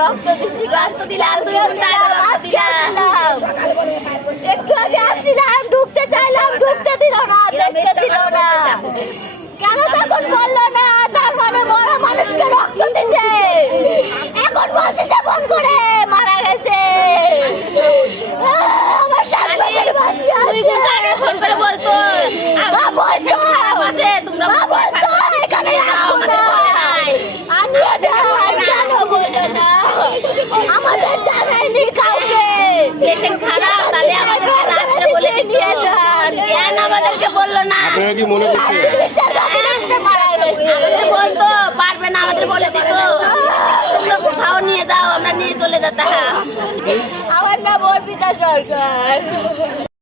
রক্ত দিছি, রক্ত দিলাম, একটু আগে আসছিলাম, ঢুকতে চাইলাম, ঢুকতে দিল না, দেখতে দিল না। কেন তখন বললো না? তার মানে বড় মানুষকে রক্ত দিছে, এখন বলতেছে ফোন করে মারা গেছে। আমার 7 বছরের বাচ্চা ফোন করে বলতো এখানে আমাদের জানাইনি কাউকে। পেশেন্ট খারাপ, তাহলে আমাদেরকে রাত্রে বলে নিয়ে যান, কেন আমাদেরকে বললো না? আপনারা কি মনে করছেন? আমাদের বলতো পারবে না, আমাদের বলে দিত তোমরা কোথাও নিয়ে যাও, আমরা নিয়ে চলে যেতাম। আমার নাম অর্পিতা সরকার।